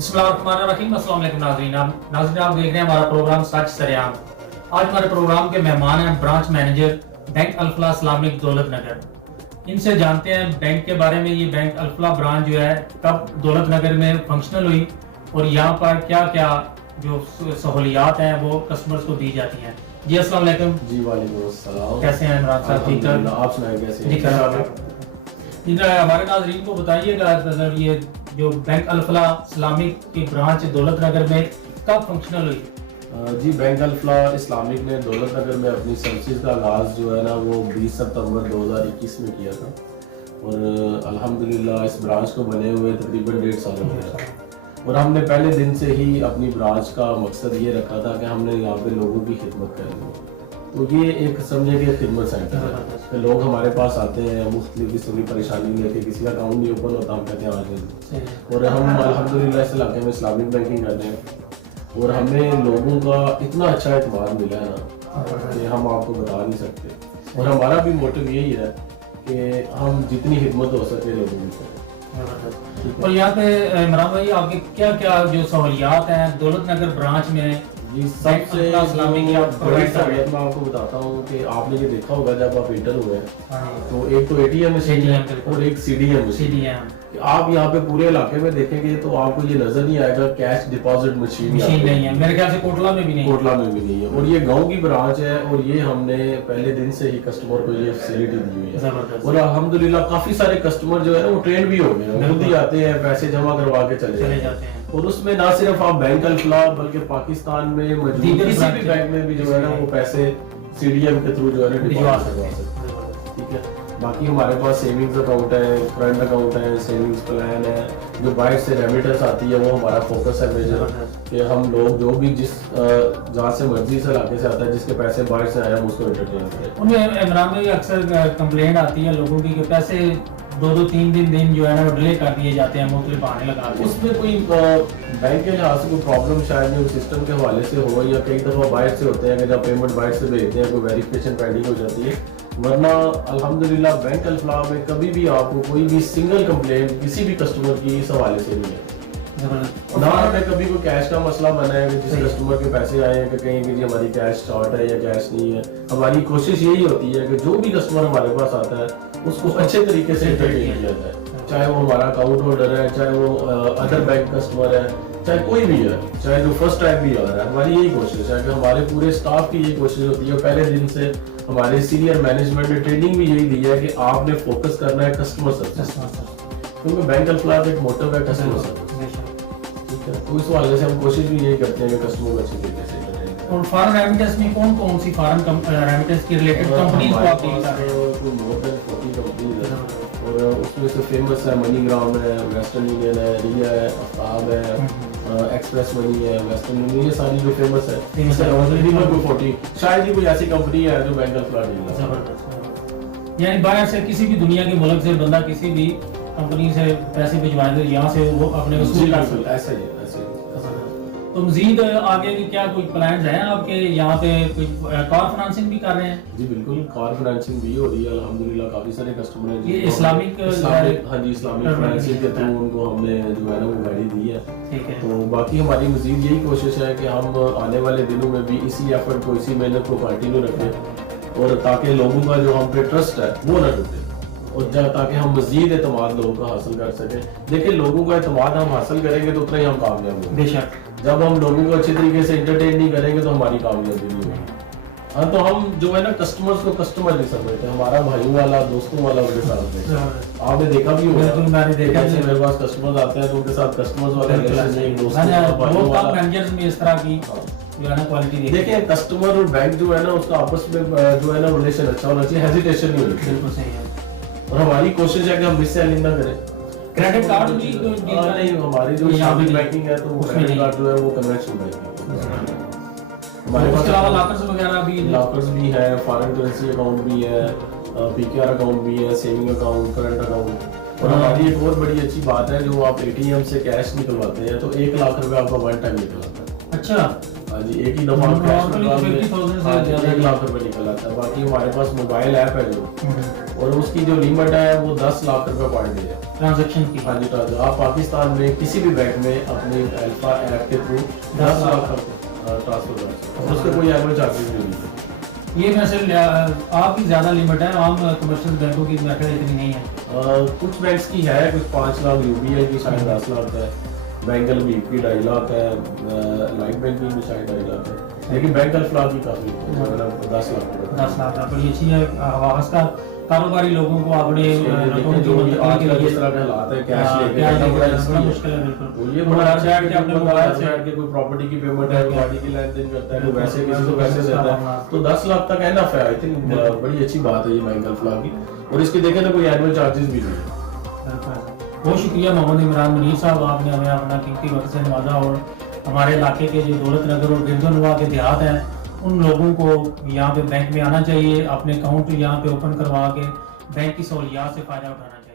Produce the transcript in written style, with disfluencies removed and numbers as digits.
बिस्मिल्लाहिर्रहमानिर्रहीम। अस्सलाम वालेकुम नाज़रीन, आप देख रहे हैं हमारा प्रोग्राम सच सरेआम। आज हमारे प्रोग्राम के मेहमान हैं branch manager bank Al Falah Islamic दौलत नगर। इनसे जानते हैं बैंक के बारे में। ये बैंक अल-फलाह ब्रांच जो है कब दौलत नगर में फंक्शनल हुई और यहाँ पर क्या क्या जो सहूलियात हैं वो कस्टमर्स को दी जाती हैं। जी अस्सलाम वालेकुम। जी वालेकुम अस्सलाम। कैसे हैं इमरान साहब? ठीक है, आप सुनाए कैसे हैं? जी खैर। हमारे नाज़रीन को बताइएगा मतलब ये जो बैंक अल-फलाह इस्लामिक की ब्रांच दौलत नगर में कब फंक्शनल हुई? जी बैंक अल-फलाह इस्लामिक ने दौलत नगर में अपनी सर्विस का आगाज़ जो है ना वो 20 सितंबर 2021 में किया था और अल्हम्दुलिल्लाह इस ब्रांच को बने हुए तकरीबन 1.5 साल हो गया। और हमने पहले दिन से ही अपनी ब्रांच का मकसद ये रखा था कि हमने यहाँ पे लोगों की खिदमत करनी है। तो ये एक समझे कि खिदमत सेंटर है कि लोग हमारे पास आते हैं मुख्तलिफ किस्म की परेशानी लेके, किसी का अकाउंट नहीं ओपन होता, हम कहते हैं आज। और हम अल्हम्दुलिल्लाह इस इलाके में इस्लामिक बैंकिंग करते हैं और हमें लोगों का इतना अच्छा एतमाद मिला है ना कि हम आपको बता नहीं सकते। और हमारा भी मोटिव यही है कि हम जितनी खिदमत हो सके लोगों की करें। और यहाँ पे इमरान भाई आपके क्या क्या जो सहूलियात हैं दौलत नगर ब्रांच में? जी सबसे बड़ी सहूलियत मैं आपको बताता हूँ कि आपने ये देखा होगा जब आप इंटर हुए तो एक तो एटीएम मशीन है और एक सीडीएम मशीन है। आप यहाँ पे पूरे इलाके में देखेंगे तो आपको ये नजर नहीं आएगा कैश डिपॉजिट मशीन नहीं है। मेरे ख्याल से कोटला में भी नहीं, कोटला में भी नहीं है। और ये गांव की ब्रांच है और ये हमने पहले दिन से ही कस्टमर को ये फैसिलिटी दी हुई है। और अल्हम्दुलिल्लाह काफी सारे कस्टमर जो है ना वो ट्रेन भी हो गए, खुद ही आते हैं, पैसे जमा करवा के चले जाते हैं। और उसमें ना सिर्फ आप बैंक अल-फलाह बल्कि पाकिस्तान में मौजूद किसी भी बैंक में भी जो है ना वो पैसे सीडीएम के थ्रू जो है ना डिपॉजिट करवा सकते हैं। ठीक है, बाकी हमारे पास सेविंग्स अकाउंट है, करंट अकाउंट है, सेविंग्स प्लान है। जो बाहर से रेमिटेंस आती है वो हमारा फोकस है मेजर कि हम लोग जो भी जिस जहाँ से मर्जी से इलाके से आता है जिसके पैसे बाहर से आए हम उसको एंटरटेन करें। उनमें इमरान में अक्सर कंप्लेंट आती है लोगों की कि पैसे 2-3 दिन जो है ना वो डिले कर दिए जाते हैं, मुख्तलिफ बहाने लगाते हैं। उसमें कोई बैंक के लिहाज से कोई प्रॉब्लम शायद नहीं सिस्टम के हवाले से हो, या कई दफ़ा बाहर से होते हैं कि जब पेमेंट बाहर से भेजते हैं कोई वेरिफिकेशन पेंडिंग हो जाती है। वरना अल्हम्दुलिल्लाह बैंक अल-फलाह में कभी भी आपको कोई भी सिंगल कंप्लेंट किसी भी कस्टमर की इस हवाले से नहीं है। ना हमें कभी कोई कैश का मसला बना है कि जिस कस्टमर के पैसे आए हैं कि कहीं कि जी हमारी कैश शॉर्ट है या कैश नहीं है। हमारी कोशिश यही होती है कि जो भी कस्टमर हमारे पास आता है उसको अच्छे तरीके से एंटरटेन किया जाए, चाहे वो हमारा अकाउंट होल्डर है, चाहे वो अदर बैंक कस्टमर है, चाहे कोई भी है, चाहे जो फर्स्ट टाइम भी आ रहा है। हमारी यही कोशिश है कि हमारे पूरे स्टाफ की यही कोशिश होती है। पहले दिन से हमारे सीनियर मैनेजमेंट ने ट्रेनिंग भी यही दी है कि आपने फोकस करना है कस्टमर सर्विस, क्योंकि बैंक अल-फलाह का एक मोटिव है कस्टमर सर्विस। ठीक है, तो इस वाले से हम कोशिश भी यही करते हैं कि कस्टमर को अच्छी तरीके से एंटरटेन करें। और फॉरेन रेमिटेंस में कौन सी फॉरेन रेमिटेंस के रिलेटेड कंपनीज को आप डील कर रहे हैं? कोई मोर देन 40 कंपनीज है और उसमें से फेमस है मनीग्राम है, वेस्टर्न यूनियन है, रिया है, आफ्ताब है, एक्सप्रेस मनी है, वेस्टर्न यूनियन, ये सारी जो फेमस है। कोई 40 शायद ही कोई ऐसी कंपनी है जो बैंक अल-फलाह डील जबरदस्त। यानी बाहर से किसी भी दुनिया के मुल्क से बंदा किसी भी कंपनी से पैसे भिजवाए तो यहाँ से वो अपने वसूल कर सकता है। ऐसे ही तो मजीद आगे की क्या कोई प्लान्स हैं आपके? यहाँ पे कोई कार फाइनेंसिंग भी कर रहे हैं? जी बिल्कुल, कार फाइनेंसिंग भी हो रही है अल्हम्दुलिल्लाह। काफी सारे कस्टमर हैं ये इस्लामिक हाँ जी इस्लामिक फाइनेंसिंग के थ्रू उनको हमने जो है ना वो गाड़ी दी है। ठीक है, तो बाकी हमारी मजीद यही कोशिश है कि हम आने वाले दिनों में भी इसी एफर्ट को, इसी मेहनत को कंटिन्यू रखें और ताकि लोगों का जो हम पे ट्रस्ट है वो न टूटे और ताकि हम मजीद एतमाद लोगों का हासिल कर सकें। देखिए लोगों का एतमाद हम हासिल करेंगे तो उतना ही हम कामयाब होंगे। बेशक जब हम लोगों को अच्छी तरीके से एंटरटेन नहीं करेंगे तो हमारी कामयाबी नहीं होगी। हाँ, तो हम जो है ना कस्टमर्स को कस्टमर नहीं समझते, हमारा भाइयों वाला दोस्तों वाला उनके साथ है। आपने देखा भी होगा, मैंने देखा जैसे मेरे पास कस्टमर्स आते हैं तो उनके साथ कस्टमर्स वाला रिलेशन नहीं, दोस्तों वाला। मैनेजर्स में इस तरह की क्वालिटी देखिए कस्टमर और बैंक जो है ना उसका आपस में जो है ना रिलेशन अच्छा होना चाहिए, हेजिटेशन नहीं होनी चाहिए। बिल्कुल सही है। और हमारी कोशिश है कि हम मिस सेलिंग ना करें। क्रेडिट कार्ड भी नहीं, हमारी जो इस्लामिक बैंकिंग है तो वो क्रेडिट कार्ड जो है वो कन्वेंशनल बैंकिंग है। हमारे पास लॉकर्स वगैरह भी, लॉकर्स भी है, फॉरेन करेंसी अकाउंट भी है, पीकेआर अकाउंट भी है, सेविंग अकाउंट, करंट अकाउंट। और हमारी एक बहुत बड़ी अच्छी बात है, जो आप एटीएम से कैश निकलवाते हैं तो 1 लाख रुपए आपका वन टाइम निकल आता है। अच्छा हाँ जी, एक ही दफा Normally 50,000 से ज्यादा 1 लाख रुपए निकल आता है। बाकी हमारे पास मोबाइल ऐप है जो, और उसकी जो लिमिट है वो 10 लाख रुपए पर डे है ट्रांजैक्शन की। हाँ जी, तो आप पाकिस्तान में किसी भी बैंक में अपने अल्फा ऐप के थ्रू 10 लाख ट्रांसफर कर सकते हैं, उसके कोई एनुअल चार्जेस नहीं होंगे। ये वैसे आपकी ज़्यादा लिमिट है, आम कमर्शियल बैंकों की मेथड इतनी नहीं है। कुछ बैंक्स की है, कुछ 5 लाख, यूबीआई की शायद 10 लाख है, बैंक एलबी की 2.5 लाख है, लाइट बैंक की भी शायद 2.5 लाख है, लेकिन बैंक अल्फला की काफी 10 लाख 10 लाख का बड़ी अच्छी है। खासकर कारोबारी लोगों को अपने रकम जो की भी मदद आजकल के लिए जिस तरह के हालात है, कैश लेके क्या जाना बड़ा बड़ा risky है। मुश्किल है बिल्कुल। तो ये बड़ा बड़ा अच्छा है कि अपने मोबाइल से बैठ के कोई प्रॉपर्टी की पेमेंट है, गाड़ी की लेन देन करता है, कोई वैसे किसी को वैसे देता है, तो 10 लाख तक एनफ है। आई थिंक बड़ी अच्छी बात है ये बैंक अल्फला की, और इसके देखें तो कोई एनुअल चार्जेस भी नहीं है। बहुत शुक्रिया मोहम्मद इमरान मुनीर साहब, आपने हमें अपना कीमती वक्त से नवाजा, और हमारे इलाके के जो दौलत नगर और गिरदोनवा के देहात हैं उन लोगों को यहाँ पे बैंक में आना चाहिए, अपने अकाउंट यहाँ पे ओपन करवा के बैंक की सहूलियात से फ़ायदा उठाना चाहिए।